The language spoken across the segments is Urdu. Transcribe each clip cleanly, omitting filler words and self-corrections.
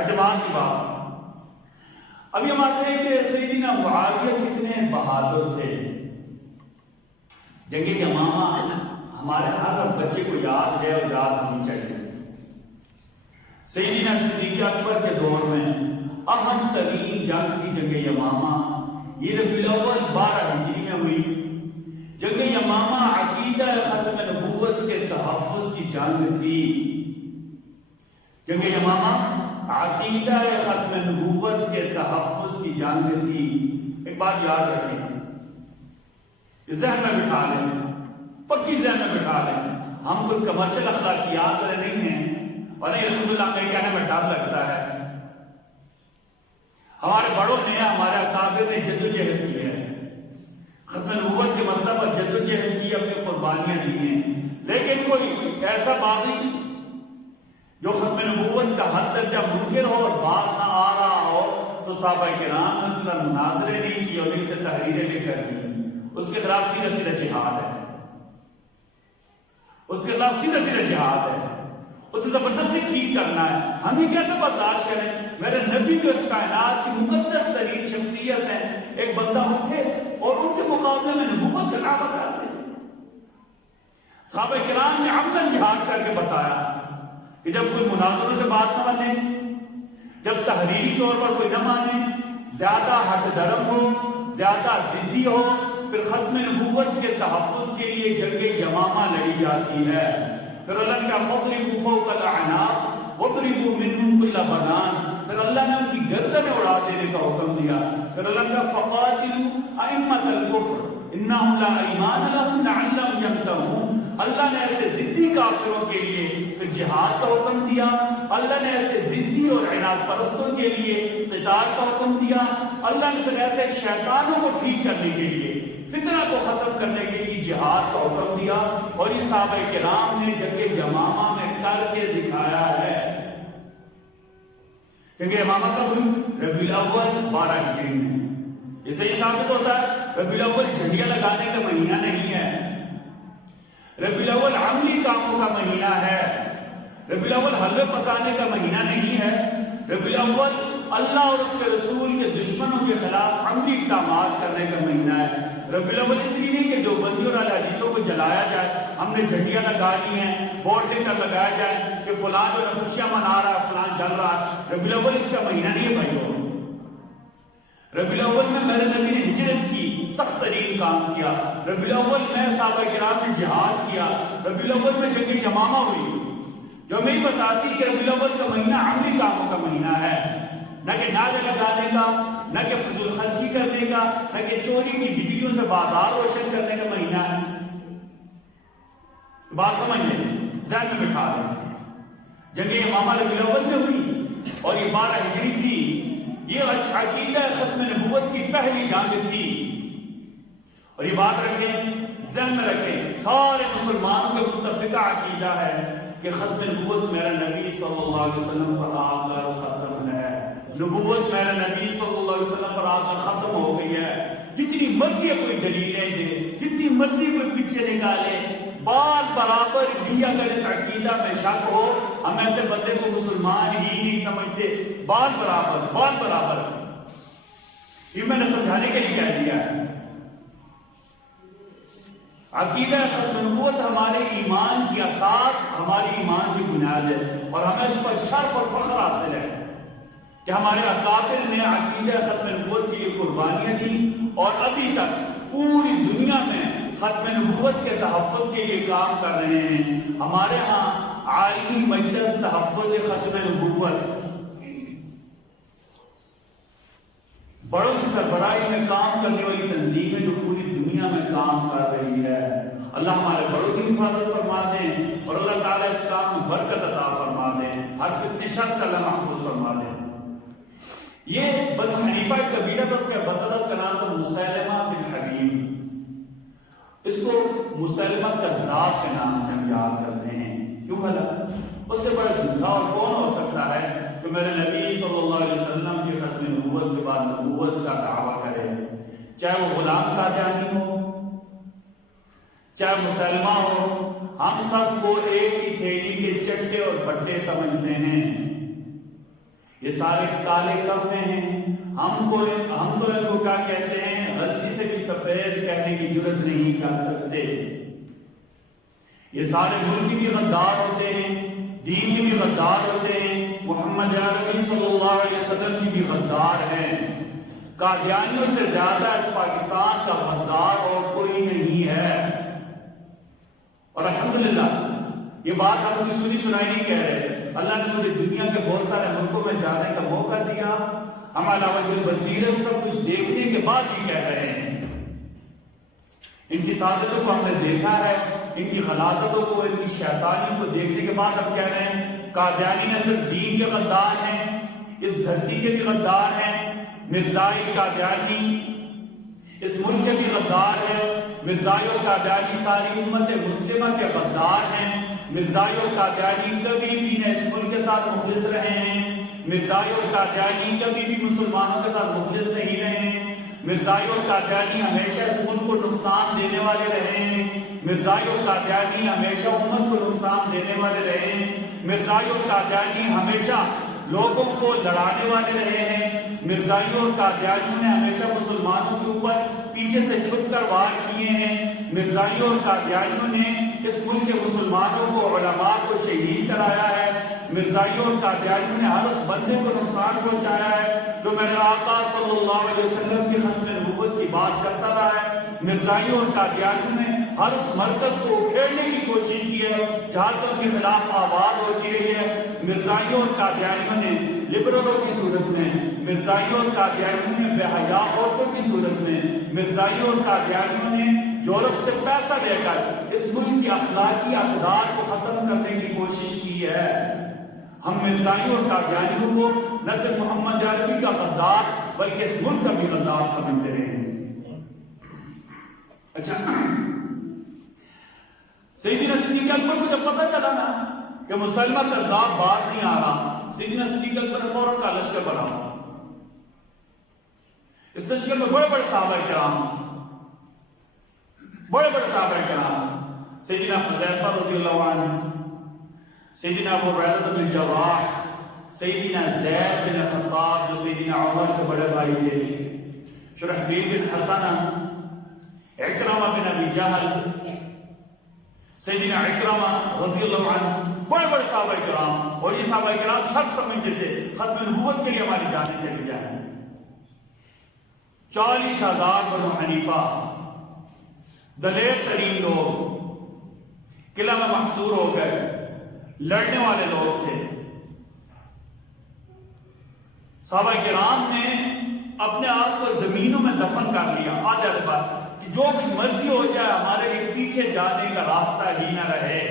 اعتماد کی بات۔ ابھی ہم آتے ہیں کہ سیدنا معاویہ کتنے بہادر تھے۔ جنگ یمامہ ہمارے ہر بچے کو یاد ہے اور یاد ہونی چاہیے۔ سیدنا صدیق اکبر کے دور میں اہم ترین جنگ تھی جنگ یمامہ۔ یہ ربیع الاول 12 ہجری میں ہوئی۔ جنگ یمامہ عقیدہ ختم نبوت کے تحفظ کی جنگ تھی۔ جنگ یمامہ عقیدہ ختم نبوت کے تحفظ کی جنگ تھی۔ ایک بات یاد رکھیں، ذہن میں بٹھا لیں، پکی ذہن میں بٹھا لیں، ہم کوئی کمرشل اخلاقیات والے نہیں ہیں اور نہیں الحمدللہ میں کہنے میں ڈر لگتا ہے۔ ہمارے بڑوں نے، ہمارے اکابر نے جدوجہد کی ہے، ختم نبوت کے مسئلہ پر جدوجہد کی، اپنی قربانیاں دی ہیں، لیکن کوئی ایسا باغی جو ختم نبوت کا حد درجہ منکر ہو اور باغ نہ آ رہا ہو تو صحابہ کرام نے اس کا مناظرے نہیں کیے اور اسے تحریریں لکھ کر دی، اس کے خلاف سیدھا سیدھا جہاد ہے، اس کے خلاف سیدھا سیدھا جہاد ہے، اسے زبردستی ٹھیک کرنا ہے۔ ہم یہ کیسے برداشت کریں؟ میرے نبی جو اس کائنات کی مقدس ترین شخصیت ہے، ایک بندہ اٹھے اور ان کے مقابلے میں نبوت کا دعویٰ کر دے۔ صحابہ کرام نے عملاً جہاد کر کے بتایا کہ جب کوئی مناظروں سے بات نہ مانے، جب تحریری طور پر کوئی نہ مانے، زیادہ ہٹ درم ہو، زیادہ ضدی ہو، پھر ختم نبوت کے تحفظ کے لیے جنگ یمامہ لڑی جاتی ہے۔ پھر اللہ کا فَاضْرِبُوا فَوْقَ الْأَعْنَاقِ وَاضْرِبُوا مِنْهُمْ كُلَّ بَنَانٍ، پھر اللہ نے ان کی گردنیں اڑا دینے کا حکم دیا۔ پھر اللہ کا فَقَاتِلُوا أَئِمَّةَ الْكُفْرِ إِنَّهُمْ لَا أَيْمَانَ لَهُمْ لَعَلَّهُمْ يَنْتَهُونَ۔ اللہ نے ایسے ضدی کافروں کے لیے پھر جہاد کا حکم دیا، اللہ نے ایسے ضدی اور عناد پرستوں کے لیے قتال کا حکم دیا، اللہ نے پھر ایسے شیطانوں کو ٹھیک کرنے کے لیے، فتنہ کو ختم کرنے کے لیے جہاد کا حکم دیا، اور یہ صحابہ کرام نے جنگ یمامہ میں کر کے دکھایا ہے۔ جنگ یمامہ کب ہوئی؟ ربیع الاول 12 ہجری میں۔ اس سے یہ ثابت ہوتا ہے ربیع الاول جھنڈیاں لگانے کا مہینہ نہیں ہے، ربیع الاول عملی کاموں کا مہینہ ہے، ربیع الاول حلوے پکانے کا مہینہ نہیں ہے، ربیع الاول اللہ اور اس کے رسول کے دشمنوں کے خلاف عملی اقدامات کرنے کا مہینہ ہے۔ ربیع الاول اس لیے نہیں کہ جو بندیوں اور حدیثوں کو جلایا جائے، ہم نے جھنڈیاں لگا لی ہیں، بورڈ لے کر لگایا جائے کہ فلاں جو خوشیاں منا رہا ہے، فلاں جل رہا ہے۔ ربیع الاول اس کا مہینہ نہیں ہے بھائیو۔ ربیع الاول میں میرے نبی نے ہجرت کی، سخت ترین کام کیا۔ ربیع الاول میں صحابہ کرام نے جہاد کیا۔ ربیع الاول میں جنگ یمامہ ہوئی، جو ہمیں یہ بتاتی کہ ربیع الاول کا مہینہ عملی کاموں کا مہینہ ہے، نہ کہ نعرے لگانے کا، نہ کہ فضول خرچی کرنے کا، نہ کہ چوری کی بجلیوں سے بازار روشن کرنے کا مہینہ ہے۔ بات سمجھ لیں، ذہن میں بٹھا لیں، جنگ یمامہ ربیع الاول میں ہوئی اور یہ 12 ہجری تھی۔ یہ عقیدہ ختم نبوت کی پہلی جنگ تھی، اور یہ بات رکھیں، ذہن میں رکھیں، سارے مسلمانوں کے متفقہ عقیدہ ہے کہ ختم نبوت میرا نبی صلی اللہ علیہ وسلم پر آ کر ختم ہے، نبوت میرا نبی صلی اللہ علیہ وسلم پر آ کر ختم ہو گئی ہے۔ جتنی مرضی کوئی دلیلیں دے، جتنی مرضی کوئی پیچھے نکالے، بال برابر بھی اگر اس عقیدہ میں شک ہو، ہم ایسے بندے کو مسلمان ہی نہیں سمجھتے۔ بال برابر، بال برابر، یہ میں نے سمجھانے کے لیے کہہ دیا ہے۔ عقیدہ ختم نبوت ہمارے ایمان کی اساس، ہماری ایمان کی بنیاد ہے، اور ہمیں اس پر شرف اور فخر حاصل ہے کہ ہمارے اکابر نے عقیدہ ختم نبوت کے لیے قربانیاں دی، اور ابھی تک پوری دنیا میں ختم نبوت کے تحفظ کے لیے کام کر رہے ہیں۔ ہمارے ہاں عالمی مجلس تحفظ ختم نبوت بڑوں کی سربراہی میں کام کرنے والی تنظیم ہے جو پوری دنیا میں کام کر رہی ہے۔ اللہ ہمارے بڑوں کی حفاظت فرما دیں، اور اللہ تعالیٰ اس کام میں برکت عطا فرما دیں، ہر فتنہ شر سے اللہ محفوظ فرما دیں۔ یہ بنو حنیفہ ایک قبیلہ تھا، اس کا نام تھا مسیلمہ بن حبیب۔ اس کو مسیلمہ کذاب کے نام سے ہم یاد کرتے ہیں۔ کیوں بھلا؟ اس سے بڑا جھوٹا اور کون ہو سکتا ہے کہ میرے نبی صلی اللہ علیہ وسلم کی ختم نبوت کے بعد نبوت کا دعویٰ کرے، چاہے وہ غلام قادیانی ہو، چاہے مسلمہ ہو، ہم سب کو ایک ہی تھیلی کے چٹے اور بٹے سمجھتے ہیں۔ یہ سارے کالے کپڑے ہیں، ہم تو ان کو کیا کہتے ہیں، غلطی سے بھی سفید کہنے کی جرت نہیں کر سکتے۔ یہ سارے ملک بھی غدار ہوتے ہیں، دین کے بھی غدار ہوتے ہیں، محمد عربی صلی اللہ علیہ وسلم کی بھی غدار ہیں۔ قادیانیوں سے زیادہ اس پاکستان کا غدار اور کوئی نہیں ہے۔ اور الحمدللہ یہ بات ہم کو سنی سنائی نہیں کہہ رہے، اللہ نے مجھے دنیا کے بہت سارے ملکوں میں جانے کا موقع دیا، ہم علی وجہ البصیرت سب کچھ دیکھنے کے بعد ہی کہہ رہے ہیں۔ ان کی سازشوں کو ہم نے دیکھا ہے، ان کی غلاظتوں کو، ان کی شیطانیوں کو دیکھنے کے بعد ہم کہہ رہے ہیں قادیانی نہ صرف دین کے غدار ہیں، اس دھرتی کے بھی غدار ہیں۔ مرزائی قادیانی اس ملک کے بھی غدار ہیں، مرزائی اور قادیانی ساری امت مسلمہ کے غدار ہیں۔ مرزائی اور قادیانی کبھی بھی نہ اس ملک کے ساتھ مخلص رہے ہیں، مرزائی اور قادیانی کبھی بھی مسلمانوں کے ساتھ مخلص نہیں رہے ہیں، مرزائی اور قادیانی ہمیشہ اس ملک کو نقصان دینے والے رہے ہیں، مرزائی اور قادیانی ہمیشہ امت کو نقصان دینے والے رہے ہیں، مرزائی اور قادیانی ہمیشہ لوگوں کو لڑانے والے رہے ہیں، مرزائیوں اور قادیانیوں نے ہمیشہ مسلمانوں کے اوپر پیچھے سے چھپ کر وار کیے ہیں، مرزائیوں اور قادیانیوں نے اس ملک کے مسلمانوں کو، علماء کو شہید کرایا ہے، مرزائیوں اور قادیانیوں نے ہر اس بندے کو نقصان پہنچایا ہے جو میرے آقا صلی اللہ علیہ وسلم کی ختم نبوت کی بات کرتا رہا ہے، مرزائیوں اور قادیانیوں نے ہر اس مرکز کو اکھیڑنے کی کوشش کی ہے جہاں سے ان کے خلاف آواز ہوتی رہی ہے، مرزائیوں اور قادیانیوں نے لبرلوں کی صورت میں، مرزائیوں اور قادیانیوں نے بے حیا عورتوں کی صورت میں، مرزائیوں اور قادیانیوں نے یورپ سے پیسہ لے کر اس ملک کی اخلاقی اقدار کو ختم کرنے کی کوشش کی ہے۔ ہم مرزائیوں اور قادیانیوں کو نہ صرف محمد عربی کا غدار بلکہ اس ملک کا بھی غدار سمجھتے رہے ہیں۔ اچھا، سیدنا صدیق اکبر کو جب پتہ چلا نا کہ مسلمہ کذاب باز نہیں آ رہا، سیدنا صدیق اکبر نے فوراً کا لشکر بنایا۔ اس لشکر میں بڑے بڑے صحابہ کرام، سیدنا حذیفہ رضی اللہ عنہ، سیدنا ابو عبیدہ بن الجراح، سیدنا زید بن خطاب جو سیدنا عمر کے بڑے بھائی تھے، شرحبیل بن حسنہ، اکرمہ بن ابی جہل، سیدنا اکرمہ رضی اللہ عنہ، بڑے بڑے صحابہ کرام، اور یہ صحابہ کرام سب سمجھتے تھے ختم نبوت کے لیے ہماری جانیں چلی جائیں۔ 40,000 بنو حنیفہ، دلیر ترین لوگ قلعہ میں محصور ہو گئے، لڑنے والے لوگ تھے۔ صحابہ کرام نے اپنے آپ کو زمینوں میں دفن کر لیا، آدھے بار کہ جو کچھ مرضی ہو جائے ہمارے لیے پیچھے جانے کا راستہ ہی نہ رہے۔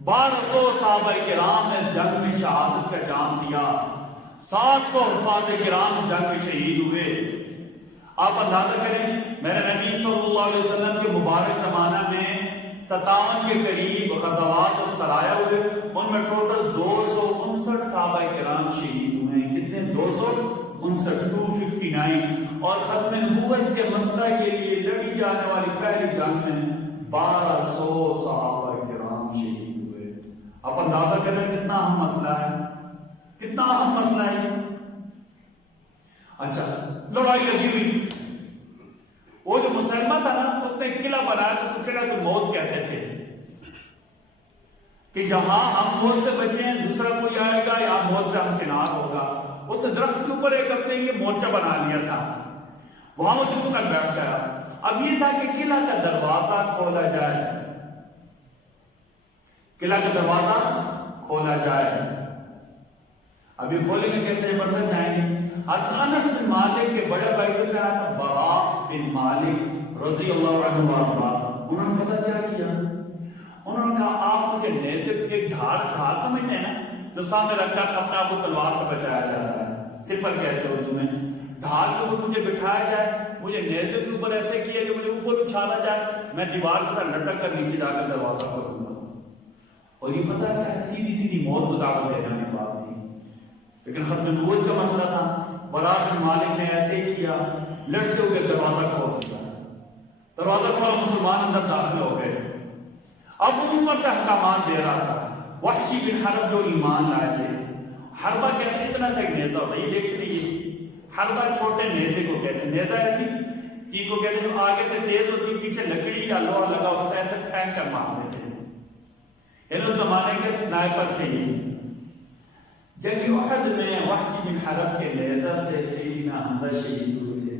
1200 صحابہ کرام نے جنگ میں شہادت کا جام دیا، 700 حفاظ کرام اس جنگ میں شہید ہوئے۔ آپ اندازہ کریں میرے نبی صلی اللہ علیہ وسلم کے مبارک زمانہ میں 57 کے قریب غزوات اور سرایہ ہوئے، ان میں ٹوٹل 259 صحابہ کرام شہید ہوئے ہیں۔ کتنے؟ 259، 259۔ اور ختم نبوت کے مسئلہ کے لیے لڑی جانے والی پہلی جنگ میں 1200 صحابہ کرام شہید ہوئے۔ آپ اندازہ کریں کتنا اہم مسئلہ ہے، کتنا اہم مسئلہ ہے۔ اچھا، لڑائی لگی ہوئی، وہ جو مسلمہ تھا نا اس نے قلعہ بنایا تو قلعہ تو موت کہتے تھے کہ یہاں ہم موت سے بچے ہیں، دوسرا کوئی آئے گا یا موت سے ہم کنار ہوگا۔ اس نے درخت کے اوپر ایک اپنے لیے مورچہ بنا لیا تھا، وہاں وہ چھپ کر بیٹھ گیا۔ اب یہ تھا کہ قلعہ کا دروازہ کھولا جائے، قلعہ کا دروازہ کھولا جائے۔ اب یہ کھولیں گے کیسے؟ بندر جائیں گے۔ انس بن مالک کے بڑے بھائی کو کہا تھا براء بن مالک رضی اللہ عنہ وارضا، انہوں نے پتہ کیا کیا؟ انہوں نے کہا آپ مجھے نیزے ایک ڈھال سمجھتے ہیں نا جو سامنے رکھ کر اپنے آپ کو تلوار سے بچایا جاتا ہے، سپر کہتے ہیں اردو میں۔ ڈھال کے اوپر مجھے بٹھایا جائے، مجھے نیزے کے اوپر ایسے کیا کہ مجھے اوپر اچھالا جائے، میں دیوار پر لٹک کر نیچے جا کر دروازہ کھولوں گا۔ اور یہ پتہ ہے سیدھی سیدھی موت کو دعوت دینے والی بات تھی، لیکن ختم نبوت کا مسئلہ تھا۔ براء بن مالک نے ایسے ہی کیا، لڑتے ہوئے دروازہ کھول دیا، دروازہ کھولا، مسلمان اندر داخل ہو گئے۔ اب اوپر سے احکامات دے رہا تھا، وحشی بن حرب جو ایمان لائے تھے. حربہ کہتے ہیں اتنا سا ایک نیزہ ہوتا ہے، یہ دیکھتے ہیں یہ حربہ چھوٹے نیزے کو کہتے ہیں. نیزہ ایسی چیز کو کہتے ہیں جو آگے سے تیز ہوتی ہے، پیچھے لکڑی یا لوہا لگا ہوتا ہے، ایسے پھینک کر مارتے تھے. اس زمانے کے سنائپر تھے. جنگ احد میں وحشی بن حرب کے نیزہ سے سیدنا حمزہ شہید ہوئے تھے.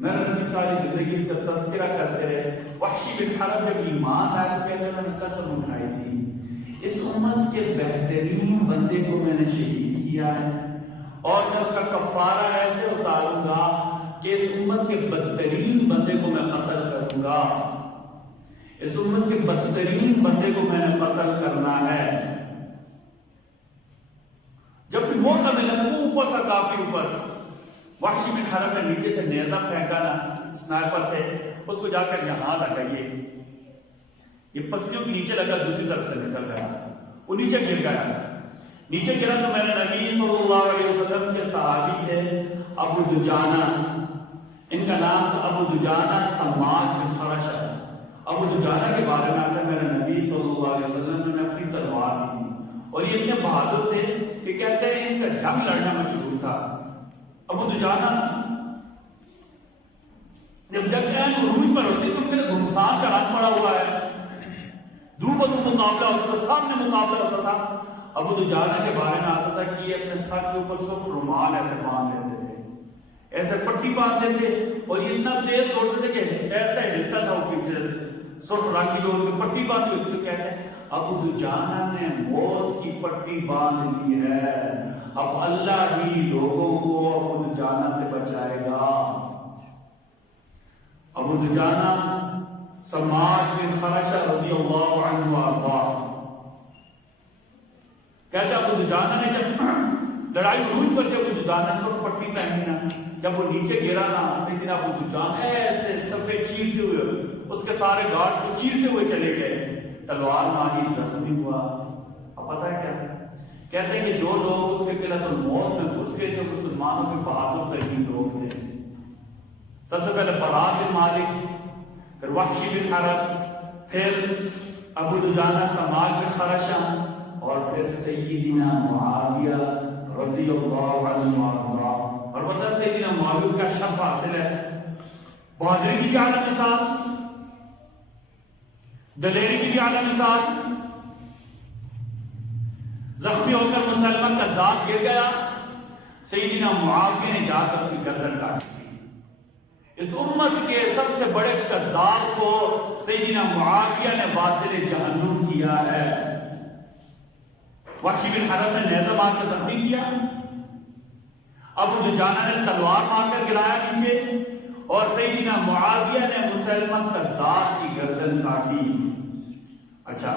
میرے نبی ساری زندگی اس کا تذکرہ کرتے رہے. وحشی بن حرب جب ایمان آیا تو کہتے ہیں میں نے قسم اٹھائی تھی اس امت کے بہترین بندے کو میں نے شہید کیا ہے، اور میں اس کا کفارہ ایسے اتاروں گا کہ اس امت کے بدترین بندے کو میں قتل کروں گا. اس امت کے بدترین بندے کو میں نے قتل کرنا ہے. جب بھی موقع ملا وہ اوپر تھا، کافی اوپر. وحشی بن حرب نے نیچے سے نیزہ پھینکا نا، سنائپر تھے، اس کو جا کر یہاں لگا، یہ پسلیوں کے نیچے لگا، دوسری طرف سے نکل گیا، وہ نیچے گر گیا. نیچے گرا تو میرے نبی صلی اللہ علیہ وسلم کے صحابی تھے ابو دجانہ، ان کا نام تھا ابو دجانہ سماک بن خرشہ. ابو دجانہ کے بارے میں آتا ہے میرے نبی صلی اللہ علیہ وسلم نے اپنی تلوار دی تھی، اور یہ اتنے بہادر تھے کہ کہتے ہیں ان کا جنگ لڑنا مشہور تھا. ابو دجانہ جب جنگ عروج پر ہوتی تو ان کے لیے گھمسان کا رنگ پڑا ہوا ہے، دو بدو مقابلہ ہوتا تھا، سامنے مقابلہ ہوتا تھا. ابو دجانہ کے بارے میں آتا تھا کہ یہ اپنے سر کے اوپر سرخ رومال ایسے باندھ لیتے تھے، ایسے پٹی باندھتے تھے، اور یہ اتنا تیز دوڑتے تھے کہ ایسے ہلتا تھا وہ پیچھے سرخ رنگ کی جو ان کی پٹی باندھی ہوتی. تو کہتے ہیں ابو دجانہ نے موت کی پٹی باندھ لی ہے، اب اللہ ہی لوگوں کو ابو دجانہ سے بچائے گا. ابو دجانہ سماک بن خرشہ رضی اللہ عنہ وارضاہ کہتے ابو دجانہ نے جب لڑائی عروج پر جب ابو دجانہ سرخ پٹی پہنی نا، جب وہ نیچے گرا نا، سیدنا ابو دجانہ ایسے صفے چیرتے ہوئے اس کے سارے گارڈ کو چیرتے ہوئے چلے گئے، تلوار ماری، زخمی ہوا. اب پتہ ہے کیا کہتے ہیں کہ جو لوگ اس کے قلعۃ الموت میں گھس گئے تھے مسلمانوں کے بہادر ترین لوگ تھے. سب سے پہلے برا بن مالک، پھر وحشی بن حرب، پھر ابو دجانہ سماک بن خرشہ، اور پھر سیدنا معاویہ رضی اللہ عنہ وارضاہ. اور پتہ سیدنا معاویہ کا شرف حاصل ہے، بہادری کی بھی اعلیٰ مثال، دلیری کی بھی اعلیٰ مثال. زخمی ہو کر مسلمہ کذاب گر گیا، سیدنا معاویہ نے جا کر اس کی گردن کاٹی تھی. اس امت کے سب سے بڑے کذاب کو سیدنا معاویہ نے واصل جہنم کیا ہے. وحشی بن حرب نے نیزہ مار کر زخمی کیا، ابو دجانہ نے تلوار مار کر گرایا نیچے، اور سیدنا معاویہ نے مسلمہ کذاب کی گردن کاٹی. اچھا